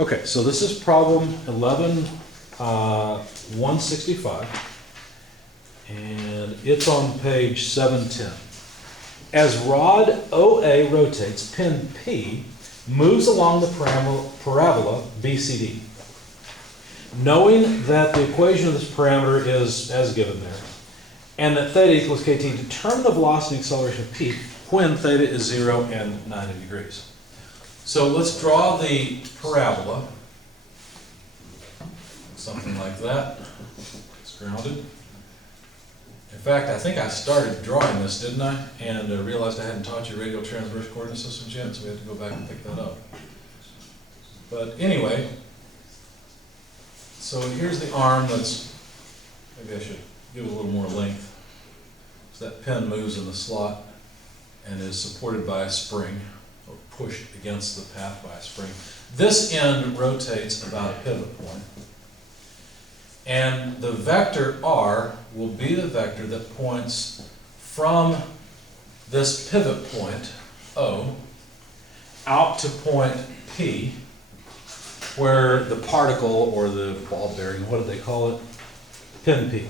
Okay, so this is problem 11, 165, and it's on page 710. As rod OA rotates, pin P moves along the parabola BCD. Knowing that the equation of this parameter is as given there, and that theta equals kt, determine the velocity and acceleration of P when theta is 0 and 90 degrees. So let's draw the parabola, something like that. It's grounded. In fact, I think I started drawing this, didn't I? And realized I hadn't taught you radial transverse coordinate systems yet, so we have to go back and pick that up. But anyway, so here's the arm that's, maybe I should give it a little more length. So that pin moves in the slot and is supported by a spring, or pushed against the path by a spring. This end rotates about a pivot point. And the vector r will be the vector that points from this pivot point, O, out to point P, where the particle, or the ball bearing, what do they call it? Pin P.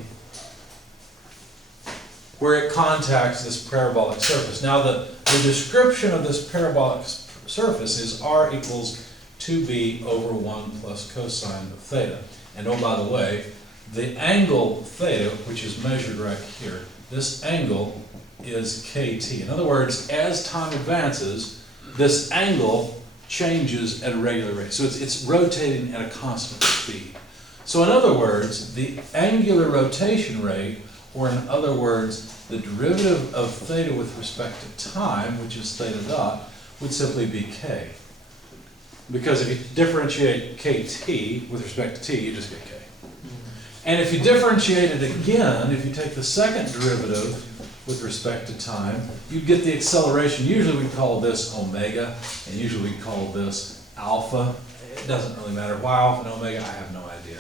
Where it contacts this parabolic surface. Now the description of this parabolic surface is r equals 2b over 1 plus cosine of theta. And oh, by the way, the angle theta, which is measured right here, this angle is kt. In other words, as time advances, this angle changes at a regular rate. So it's rotating at a constant speed. So in other words, the angular rotation rate, or in other words, the derivative of theta with respect to time, which is theta dot, would simply be k. Because if you differentiate kt with respect to t, you just get k. And if you differentiate it again, if you take the second derivative with respect to time, you get the acceleration. Usually we call this omega, and usually we call this alpha. It doesn't really matter. Why alpha and omega, I have no idea.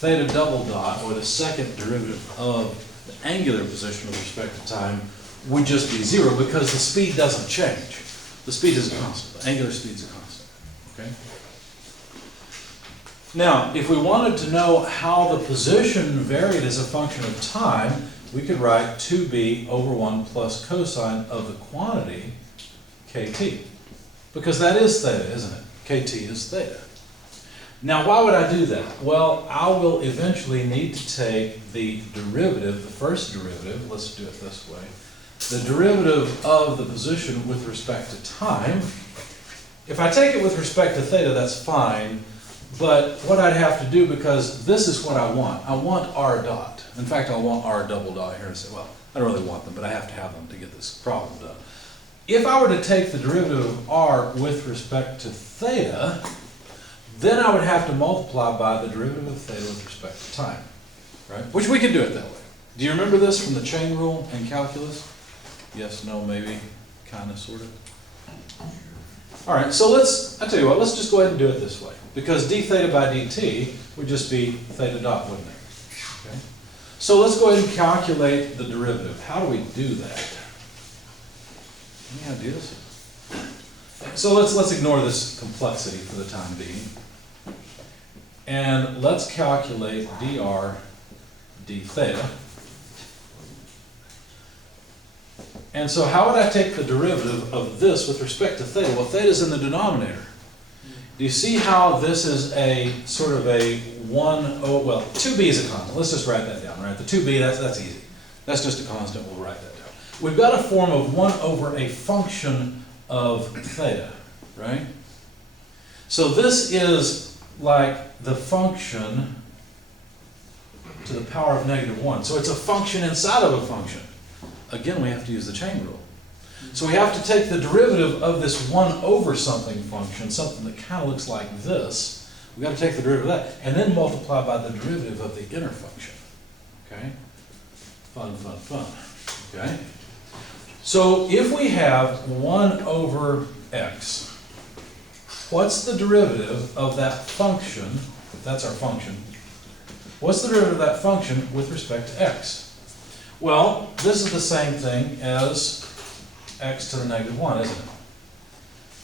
Theta double dot, or the second derivative of the angular position with respect to time, would just be 0 because the speed doesn't change. The speed is a constant. The angular speed is a constant. Okay? Now, if we wanted to know how the position varied as a function of time, we could write 2b over 1 plus cosine of the quantity kt. Because that is theta, isn't it? Kt is theta. Now, why would I do that? Well, I will eventually need to take the derivative, the first derivative, let's do it this way, the derivative of the position with respect to time. If I take it with respect to theta, that's fine, but what I'd have to do, because this is what I want r dot. In fact, I want r double dot here and say, well, I don't really want them, but I have to have them to get this problem done. If I were to take the derivative of r with respect to theta, then I would have to multiply by the derivative of theta with respect to time, right? Which we can do it that way. Do you remember this from the chain rule in calculus? Yes, no, maybe, kind of, sort of. All right, so I tell you what, let's just go ahead and do it this way. Because d theta by dt would just be theta dot, wouldn't it? Okay. So let's go ahead and calculate the derivative. How do we do that? How do you do this? So let's ignore this complexity for the time being. And let's calculate dr d theta. And so how would I take the derivative of this with respect to theta? Well, theta is in the denominator. Do you see how this is a sort of a 2b is a constant. Let's just write that down, right? The 2b, that's easy. That's just a constant, we'll write that down. We've got a form of 1 over a function of theta, right? So this is like the function to the power of -1. So it's a function inside of a function. Again, we have to use the chain rule. So we have to take the derivative of this 1 over something function, something that kind of looks like this. We've got to take the derivative of that, and then multiply by the derivative of the inner function. Okay? Fun, fun, fun. Okay? So if we have 1 over x, what's the derivative of that function, if that's our function, what's the derivative of that function with respect to x? Well, this is the same thing as x to the -1, isn't it?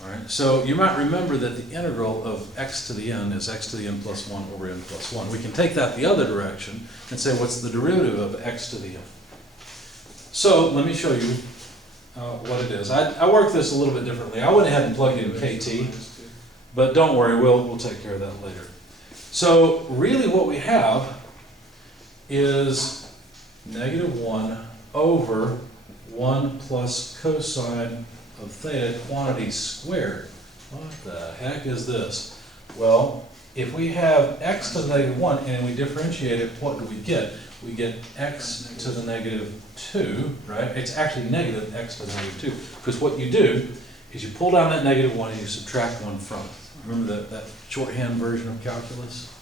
All right, so you might remember that the integral of x to the n is x to the n plus 1 over n plus 1. We can take that the other direction and say what's the derivative of x to the n. So let me show you what it is. I worked this a little bit differently. I went ahead and plugged in kt, but don't worry, we'll take care of that later. So really what we have is negative 1 over 1 plus cosine of theta quantity squared. What the heck is this? Well, if we have x to the negative 1 and we differentiate it, what do we get? We get x to the negative 2, right? It's actually negative x to the negative 2. Because what you do is you pull down that negative 1 and you subtract 1 from it. Remember that shorthand version of calculus?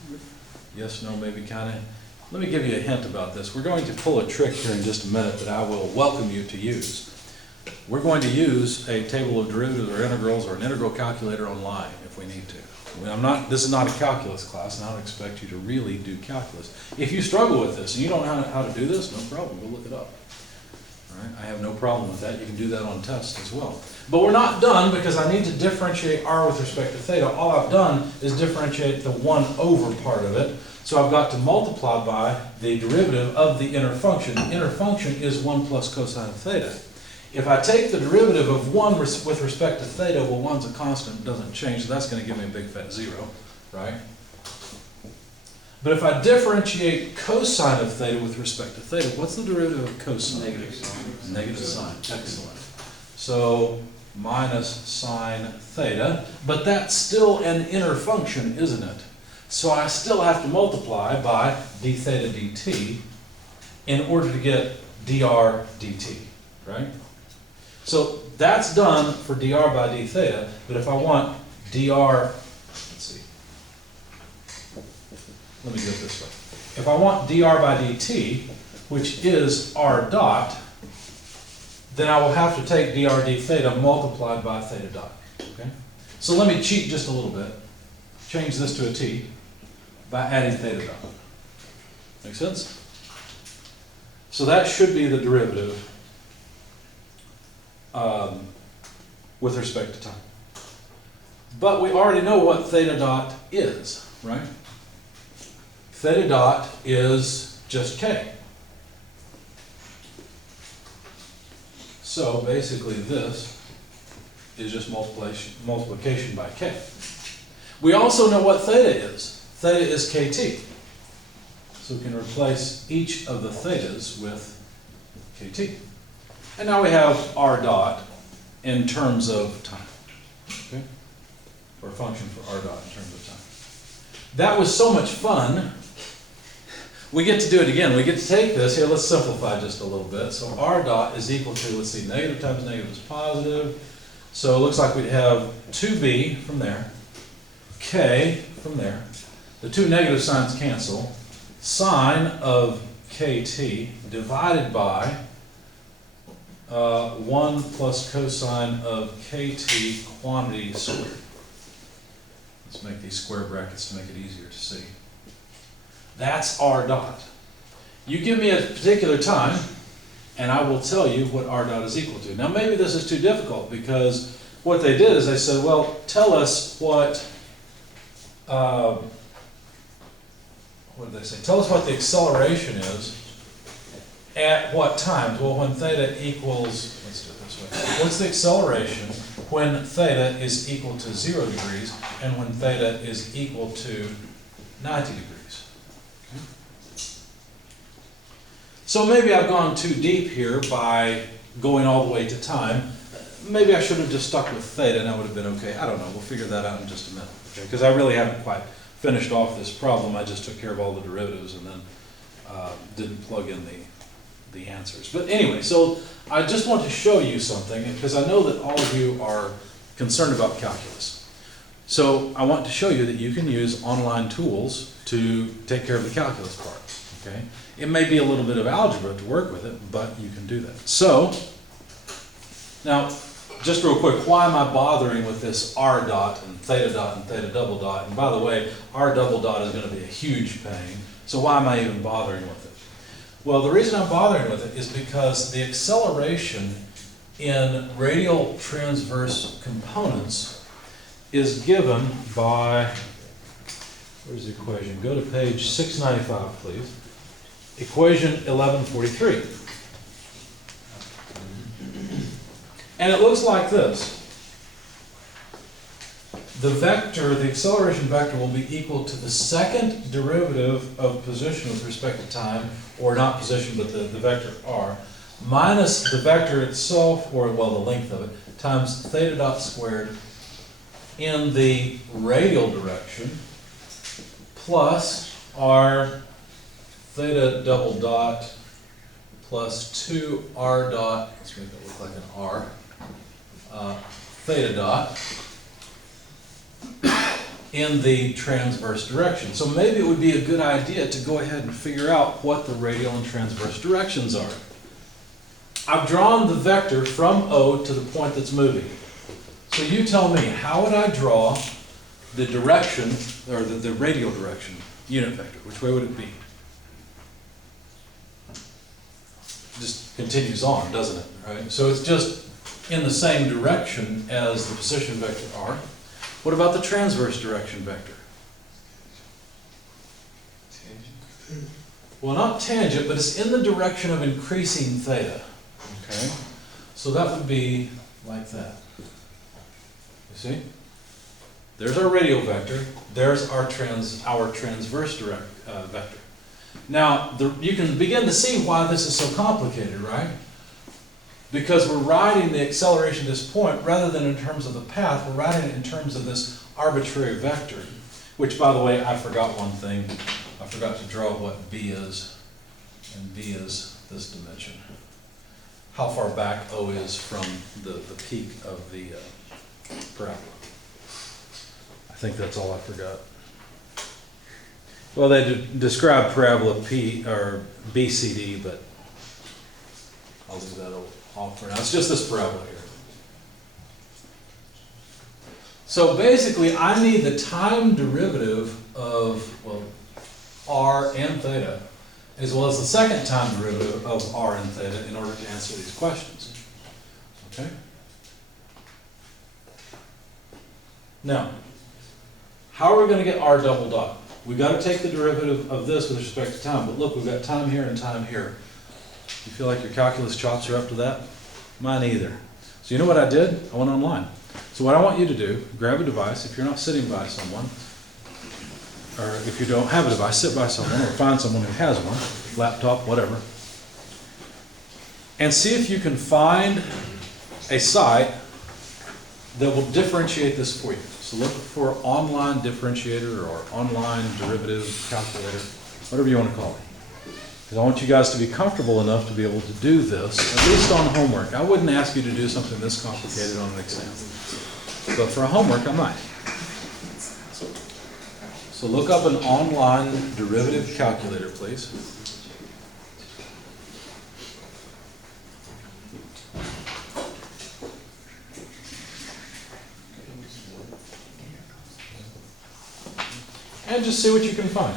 Yes, no, maybe, kind of. Let me give you a hint about this. We're going to pull a trick here in just a minute that I will welcome you to use. We're going to use a table of derivatives or integrals or an integral calculator online if we need to. This is not a calculus class, and I don't expect you to really do calculus. If you struggle with this and you don't know how to do this, no problem, go look it up. All right? I have no problem with that. You can do that on tests as well. But we're not done because I need to differentiate r with respect to theta. All I've done is differentiate the 1 over part of it. So I've got to multiply by the derivative of the inner function. The inner function is 1 plus cosine of theta. If I take the derivative of 1 with respect to theta, well, 1's a constant, it doesn't change, so that's going to give me a big fat 0, right? But if I differentiate cosine of theta with respect to theta, what's the derivative of cosine? Negative sine. Negative sine, excellent. So minus sine theta, but that's still an inner function, isn't it? So I still have to multiply by d theta dt in order to get dr dt, right? So that's done for dr by d theta, but if I want dr, let's see, let me do it this way. If I want dr by dt, which is r dot, then I will have to take dr d theta multiplied by theta dot, okay? So let me cheat just a little bit, change this to a t by adding theta dot. Make sense? So that should be the derivative with respect to time. But we already know what theta dot is, right? Theta dot is just k. So basically this is just multiplication by k. We also know what theta is. Theta is kt. So we can replace each of the thetas with kt. And now we have r dot in terms of time, okay? Or a function for r dot in terms of time. That was so much fun. We get to do it again. We get to take this. Here, let's simplify just a little bit. So r dot is equal to, let's see, negative times negative is positive. So it looks like we'd have 2b from there, k from there. The two negative signs cancel. Sine of kt divided by 1 plus cosine of kt quantity squared. Let's make these square brackets to make it easier to see. That's r dot. You give me a particular time, and I will tell you what r dot is equal to. Now maybe this is too difficult because what they did is they said, well, tell us what did they say? Tell us what the acceleration is at what times? Well, when theta equals, let's do it this way. What's the acceleration when theta is equal to 0 degrees and when theta is equal to 90 degrees? Okay. So maybe I've gone too deep here by going all the way to time. Maybe I should have just stuck with theta and that would have been okay. I don't know. We'll figure that out in just a minute. Okay? Because I really haven't quite finished off this problem. I just took care of all the derivatives and then didn't plug in the answers. But anyway, so I just want to show you something because I know that all of you are concerned about calculus. So I want to show you that you can use online tools to take care of the calculus part. Okay? It may be a little bit of algebra to work with it, but you can do that. So now, just real quick, why am I bothering with this r dot and theta double dot? And by the way, r double dot is going to be a huge pain. So why am I even bothering with it? Well, the reason I'm bothering with it is because the acceleration in radial transverse components is given by, where's the equation? Go to page 695, please. Equation 1143. And it looks like this. The vector, the acceleration vector, will be equal to the second derivative of position with respect to time, or not position, but the vector r, minus the vector itself, or well, the length of it, times theta dot squared in the radial direction, plus r theta double dot plus 2r dot, let's make it look like an r, theta dot, in the transverse direction. So maybe it would be a good idea to go ahead and figure out what the radial and transverse directions are. I've drawn the vector from O to the point that's moving. So you tell me, how would I draw the direction, or the radial direction, unit vector? Which way would it be? Just continues on, doesn't it? Right? So it's just in the same direction as the position vector r. What about the transverse direction vector? Tangent. Well, not tangent, but it's in the direction of increasing theta. Okay? So that would be like that. You see? There's our radial vector. There's our transverse vector. Now, you can begin to see why this is so complicated, right? Because we're writing the acceleration at this point, rather than in terms of the path, we're writing it in terms of this arbitrary vector. Which, by the way, I forgot one thing. I forgot to draw what b is. And b is this dimension. How far back O is from the peak of the parabola. I think that's all I forgot. Well, they describe parabola P or BCD, but I'll leave that off for now. It's just this parabola here. So basically, I need the time derivative of, well, r and theta, as well as the second time derivative of r and theta in order to answer these questions. Okay? Now, how are we going to get r double dot? We've got to take the derivative of this with respect to time, but look, we've got time here and time here. You feel like your calculus chops are up to that? Mine either. So you know what I did? I went online. So what I want you to do, grab a device, if you're not sitting by someone, or if you don't have a device, sit by someone or find someone who has one, laptop, whatever, and see if you can find a site that will differentiate this for you. So look for online differentiator or online derivative calculator, whatever you want to call it. Because I want you guys to be comfortable enough to be able to do this, at least on homework. I wouldn't ask you to do something this complicated on an exam. But for homework, I might. So look up an online derivative calculator, please. And just see what you can find.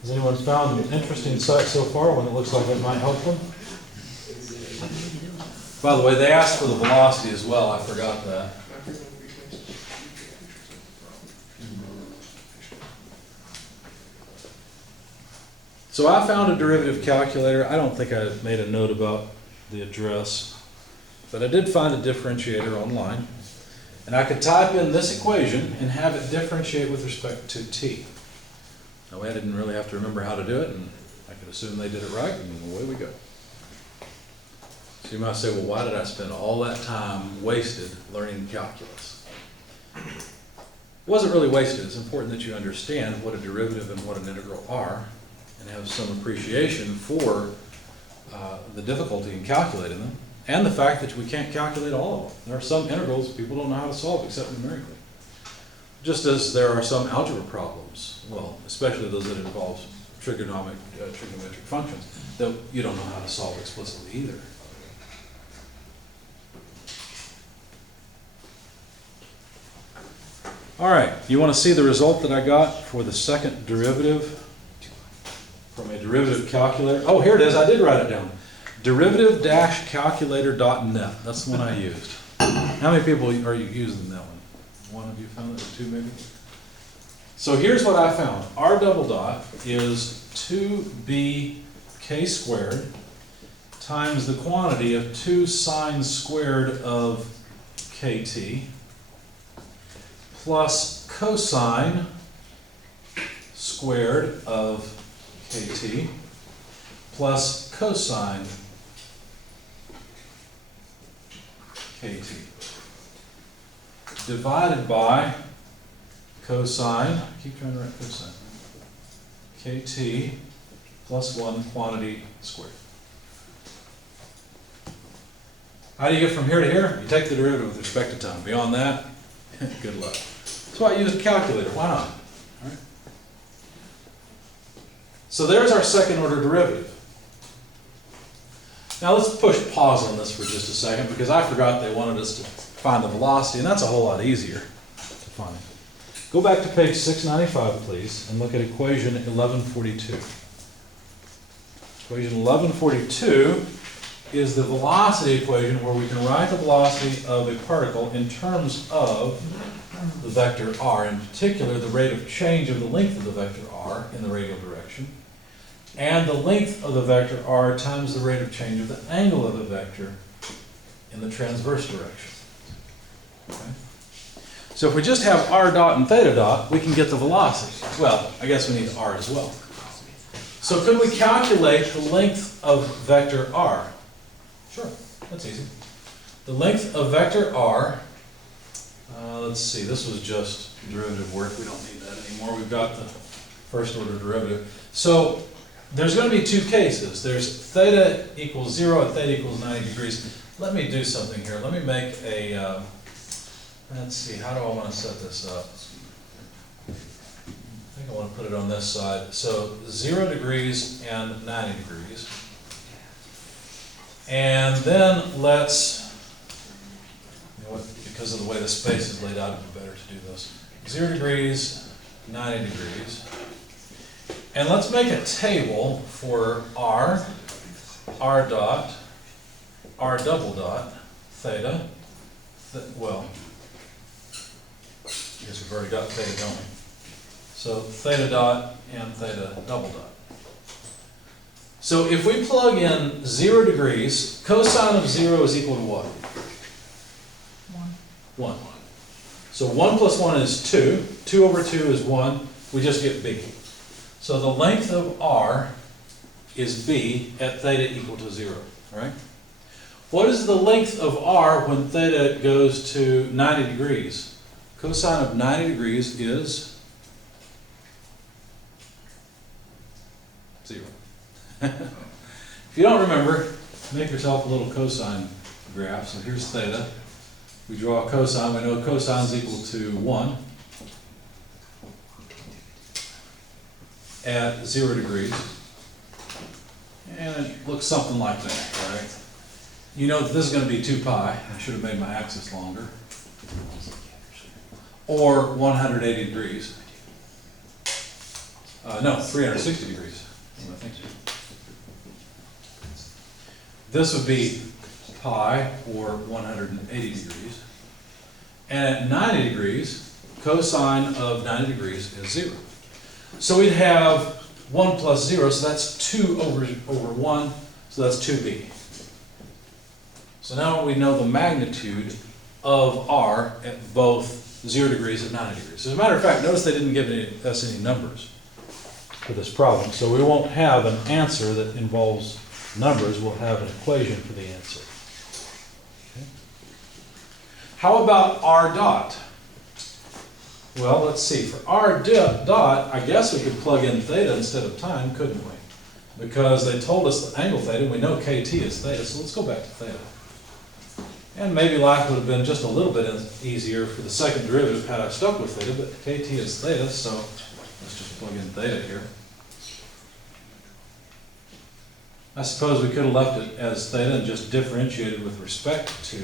Has anyone found an interesting site so far, one that looks like it might help them? By the way, they asked for the velocity as well. I forgot that. So I found a derivative calculator. I don't think I made a note about the address, but I did find a differentiator online. And I could type in this equation and have it differentiate with respect to t. That way I didn't really have to remember how to do it, and I could assume they did it right, and away we go. So you might say, well, why did I spend all that time wasted learning calculus? It wasn't really wasted. It's important that you understand what a derivative and what an integral are, and have some appreciation for the difficulty in calculating them, and the fact that we can't calculate all of them. There are some integrals people don't know how to solve except numerically. Just as there are some algebra problems, well, especially those that involve trigonometric functions, that you don't know how to solve explicitly either. All right, you want to see the result that I got for the second derivative from a derivative calculator? Oh, here it is. I did write it down. Derivative-calculator.net. That's the one I used. How many people are you using that one? One of you found it, or two maybe? So here's what I found. R double dot is 2bk squared times the quantity of 2 sine squared of kt plus cosine squared of kt plus cosine kt divided by cosine, I keep trying to write cosine, kt plus 1 quantity squared. How do you get from here to here? You take the derivative with respect to time. Beyond that, good luck. That's why I use a calculator. Why not? All right. So there's our second order derivative. Now let's push pause on this for just a second because I forgot they wanted us to find the velocity, and that's a whole lot easier to find. Go back to page 695, please, and look at equation 1142. Equation 1142 is the velocity equation where we can write the velocity of a particle in terms of the vector r, in particular the rate of change of the length of the vector r in the radial direction, and the length of the vector r times the rate of change of the angle of the vector in the transverse direction. Okay? So if we just have r dot and theta dot, we can get the velocity. Well, I guess we need r as well. So could we calculate the length of vector r? Sure, that's easy. The length of vector r, let's see, this was just derivative work. We don't need that anymore. We've got the first order derivative. So there's going to be two cases. There's theta equals 0 and theta equals 90 degrees. Let me do something here. Let me make a, let's see, how do I want to set this up? I think I want to put it on this side. So 0 degrees and 90 degrees. And then let's, you know what, because of the way the space is laid out, it'd be better to do this. 0 degrees, 90 degrees. And let's make a table for r, r dot, r double dot, theta, well, I guess we've already got theta going. So theta dot and theta double dot. So if we plug in 0 degrees, cosine of 0 is equal to what? 1. So 1 plus 1 is 2. 2 over 2 is 1. We just get b. So the length of r is b at theta equal to 0. All right? What is the length of r when theta goes to 90 degrees? Cosine of 90 degrees is 0. If you don't remember, make yourself a little cosine graph. So here's theta. We draw a cosine. We know cosine is equal to 1 at 0 degrees. And it looks something like that, right? You know that this is going to be 2 pi. I should have made my axis longer. Or 180 degrees. No, 360 degrees. I think so. This would be pi, or 180 degrees. And at 90 degrees, cosine of 90 degrees is 0. So we'd have 1 plus 0, so that's 2 over 1, so that's 2b. So now we know the magnitude of r at both 0 degrees and 90 degrees. As a matter of fact, notice they didn't give us any numbers for this problem, so we won't have an answer that involves numbers. We'll have an equation for the answer. Okay. How about r dot? Well, let's see. For r dot, I guess we could plug in theta instead of time, couldn't we? Because they told us the angle theta, we know kt is theta, so let's go back to theta. And maybe life would have been just a little bit easier for the second derivative had I stuck with theta, but kt is theta, so let's just plug in theta here. I suppose we could have left it as theta and just differentiated with respect to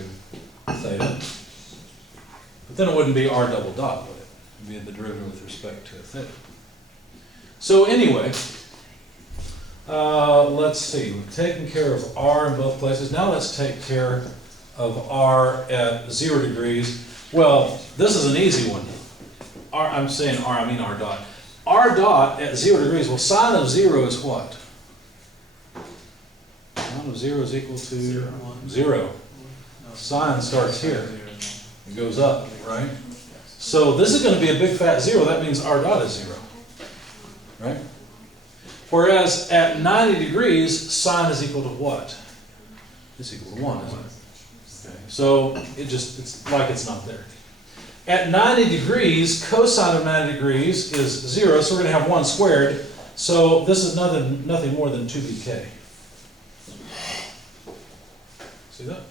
theta. But then it wouldn't be r double dot, would it? It would be the derivative with respect to theta. So anyway, let's see. We've taken care of r in both places. Now let's take care of r at 0 degrees. Well, this is an easy one. I'm saying r, I mean r dot. R dot at 0 degrees, well, sine of 0 is what? Sine of 0 is equal to 0. Sine starts here. It goes up, right? So this is going to be a big fat 0. That means r dot is 0, right? Whereas at 90 degrees, sine is equal to what? It's equal to 1, isn't it? Okay. So it's like it's not there. At 90 degrees, cosine of 90 degrees is 0, so we're going to have 1 squared. So this is nothing more than 2bk. See that?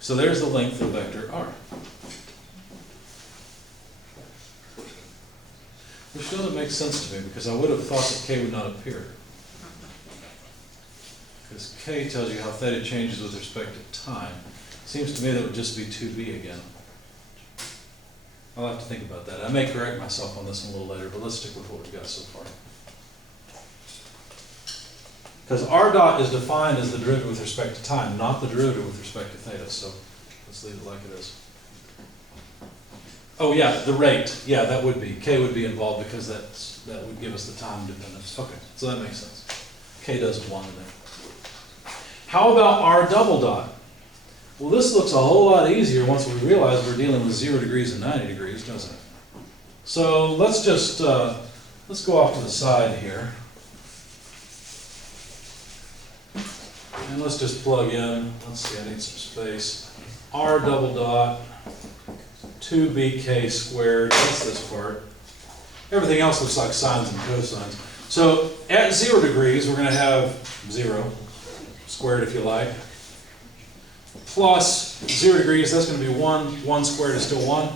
So there's the length of vector r. Which doesn't make sense to me, because I would have thought that k would not appear. Because k tells you how theta changes with respect to time. Seems to me that would just be 2b again. I'll have to think about that. I may correct myself on this a little later, but let's stick with what we've got so far. Because r dot is defined as the derivative with respect to time, not the derivative with respect to theta. So let's leave it like it is. Oh yeah, the rate. Yeah, that would be. K would be involved because that would give us the time dependence. Okay, so that makes sense. K does 1 there. How about r double dot? Well, this looks a whole lot easier once we realize we're dealing with 0 degrees and 90 degrees, doesn't it? So let's just, let's go off to the side here. And let's just plug in, let's see, I need some space. R double dot, 2bk squared, that's this part. Everything else looks like sines and cosines. So at 0 degrees, we're going to have 0 squared if you like. Plus 0 degrees, that's going to be 1. 1 squared is still 1.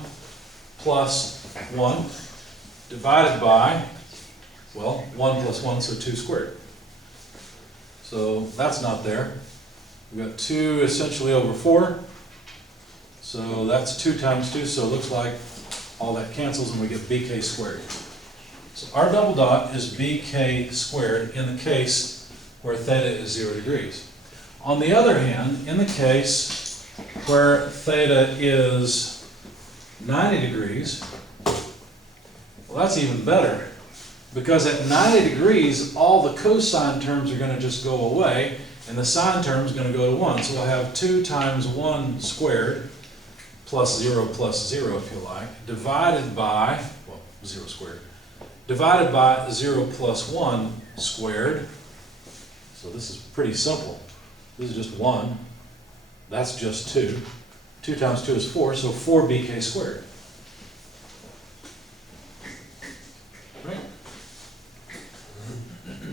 Plus 1 divided by, well, 1 plus 1, so 2 squared. So that's not there. We've got 2 essentially over 4. So that's 2 times 2, so it looks like all that cancels and we get bk squared. So r double dot is bk squared in the case where theta is 0 degrees. On the other hand, in the case where theta is 90 degrees, well, that's even better. Because at 90 degrees, all the cosine terms are going to just go away, and the sine term is going to go to 1. So we'll have 2 times 1 squared, plus 0 if you like, divided by, well, 0 squared, divided by 0 plus 1 squared. So this is pretty simple. This is just 1. That's just 2. 2 times 2 is 4, so 4bk squared. Right?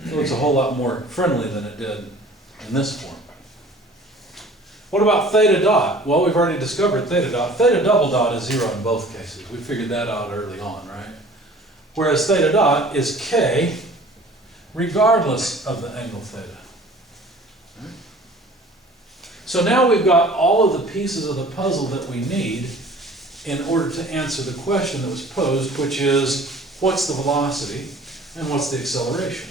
It looks a whole lot more friendly than it did in this form. What about theta dot? Well, we've already discovered theta dot. Theta double dot is 0 in both cases. We figured that out early on, right? Whereas theta dot is k regardless of the angle theta. So now we've got all of the pieces of the puzzle that we need in order to answer the question that was posed, which is, what's the velocity and what's the acceleration?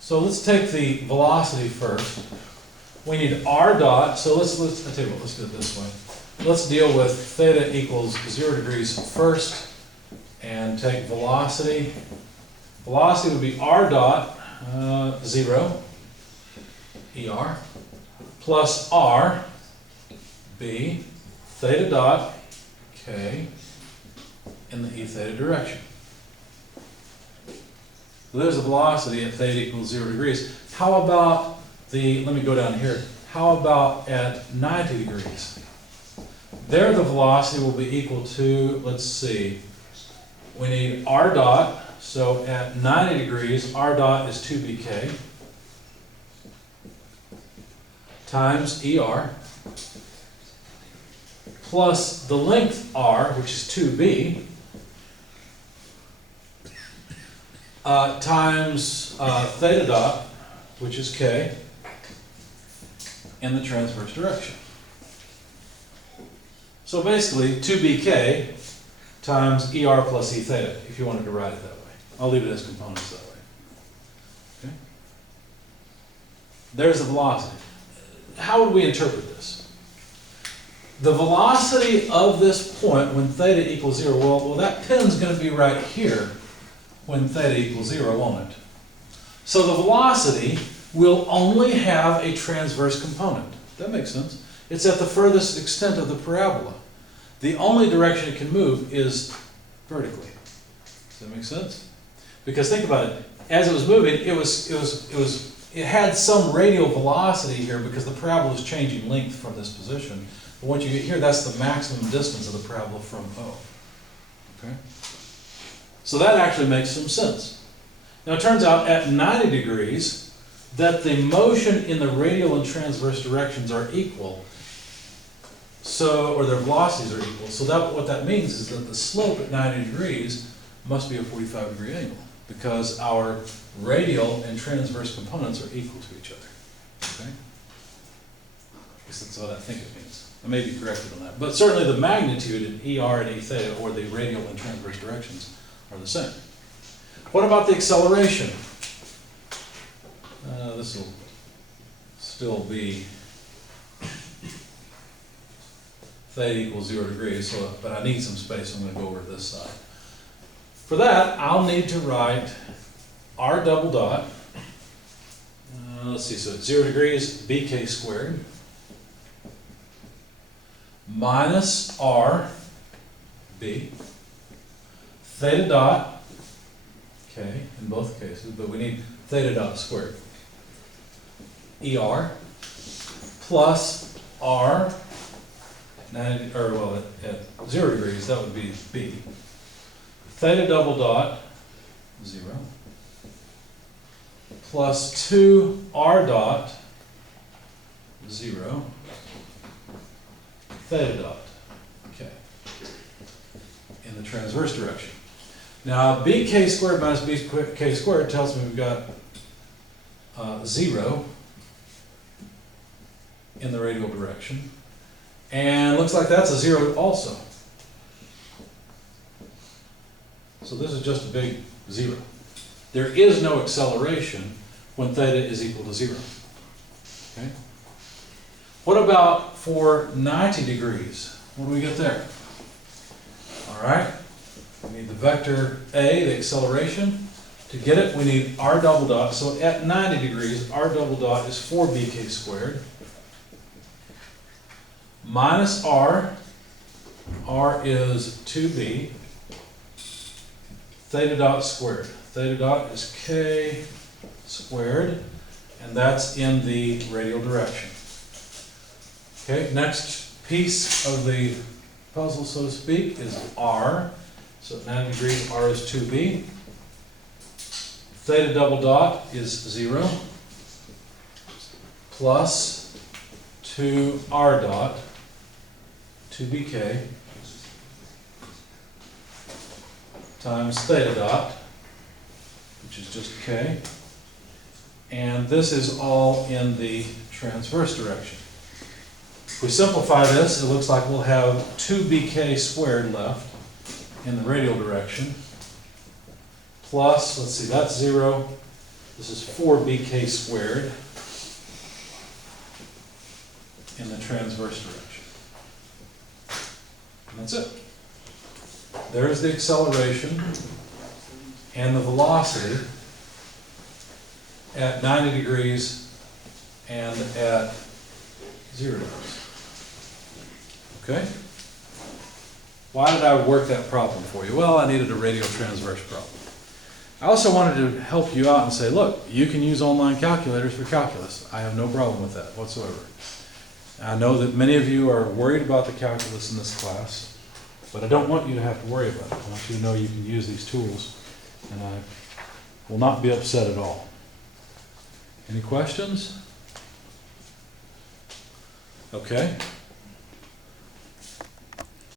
So let's take the velocity first. We need r dot, so let's I tell you what, let's do it this way. Let's deal with theta equals 0 degrees first and take velocity. Velocity would be r dot 0 er plus r b theta dot k in the e theta direction. So there's the velocity at theta equals 0 degrees. How about let me go down here. How about at 90 degrees? There the velocity will be equal to, let's see, we need r dot, so at 90 degrees, r dot is 2bk times er plus the length r, which is 2b, times theta dot, which is k, in the transverse direction. So basically, 2bk times er plus e theta, if you wanted to write it that way. I'll leave it as components that way. Okay? There's the velocity. How would we interpret this? The velocity of this point when theta equals 0, well that pin's going to be right here when theta equals 0, won't it? So the velocity will only have a transverse component. That makes sense. It's at the furthest extent of the parabola. The only direction it can move is vertically. Does that make sense? Because think about it. As it was moving, it had some radial velocity here because the parabola is changing length from this position. But once you get here, that's the maximum distance of the parabola from O. Okay? So that actually makes some sense. Now it turns out at 90 degrees that the motion in the radial and transverse directions are equal. So, or their velocities are equal. So that what that means is that the slope at 90 degrees must be a 45-degree angle because our radial and transverse components are equal to each other. Okay? I guess that's what I think it means. I may be corrected on that. But certainly the magnitude in ER and E theta, or the radial and transverse directions, are the same. What about the acceleration? This will still be theta equals 0 degrees, so, but I need some space, so I'm going to go over to this side. For that, I'll need to write r double dot, let's see, so it's 0 degrees, bk squared, minus r b, theta dot, k, in both cases, but we need theta dot squared, er, plus r, 90, or well, at 0 degrees, that would be b, theta double dot, 0, plus 2 r dot, 0, theta dot, okay, in the transverse direction. Now, bk squared minus bk squared tells me we've got 0 in the radial direction. And looks like that's a 0 also. So this is just a big 0. There is no acceleration when theta is equal to 0. Okay? What about for 90 degrees? What do we get there? All right. We need the vector A, the acceleration. To get it, we need r double dot. So at 90 degrees, r double dot is 4bk squared. Minus r. R is 2b. Theta dot squared. Theta dot is k squared. And that's in the radial direction. Okay, next piece of the puzzle, so to speak, is r. So at 90 degrees, r is 2b. Theta double dot is 0 plus 2r dot, 2bk, times theta dot, which is just k. And this is all in the transverse direction. If we simplify this, it looks like we'll have 2bk squared left in the radial direction, plus, let's see, that's 0. This is 4bk squared in the transverse direction. And that's it. There's the acceleration and the velocity at 90 degrees and at 0 degrees. Okay? Why did I work that problem for you? Well, I needed a radial transverse problem. I also wanted to help you out and say, look, you can use online calculators for calculus. I have no problem with that whatsoever. I know that many of you are worried about the calculus in this class, but I don't want you to have to worry about it. I want you to know you can use these tools, and I will not be upset at all. Any questions? Okay.